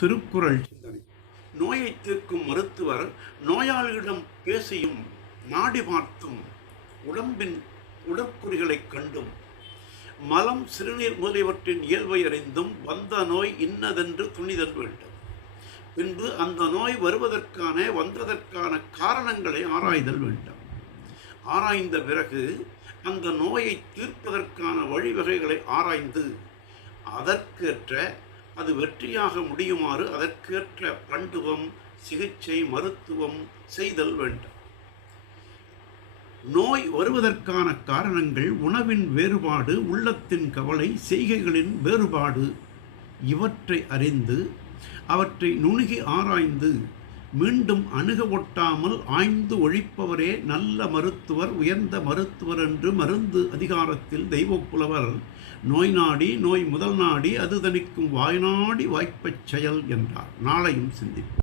திருக்குறள் சிந்தனை. நோயை தீர்க்கும் மருத்துவர் நோயாளிகளிடம் பேசியும் நாடி பார்த்தும் உடம்பின் உடற்குறிகளைக் கண்டும். மலம் சிறுநீர் முதலியவற்றின் இயல்பை அறிந்தும் வந்த நோய் இன்னதென்று துணிதல் வேண்டும். பின்பு அந்த நோய் வருவதற்கான வந்ததற்கான காரணங்களை ஆராய்தல் வேண்டும். ஆராய்ந்த பிறகு அந்த நோயை தீர்ப்பதற்கான வழிவகைகளை ஆராய்ந்து அதற்கேற்ற அது வெற்றியாக முடியுமாறு அதற்கேற்ற பண்டுவம் சிகிச்சை மருத்துவம் செய்தல் வேண்டும். நோய் வருவதற்கான காரணங்கள் உணவின் வேறுபாடு உள்ளத்தின் கவலை செய்கைகளின் வேறுபாடு இவற்றை அறிந்து அவற்றை நுணுகி ஆராய்ந்து மீண்டும் அணுக ஒட்டாமல் ஆய்ந்து ஒழிப்பவரே நல்ல மருத்துவர் உயர்ந்த மருத்துவர் என்று மருந்து அதிகாரத்தில் தெய்வப்புலவர். நோய் நாடி நோய் முதல் நாடி அது தணிக்கும் வாய்நாடி வாய்ப்பச் செயல் என்றார். நாளையும் சிந்திப்போம்.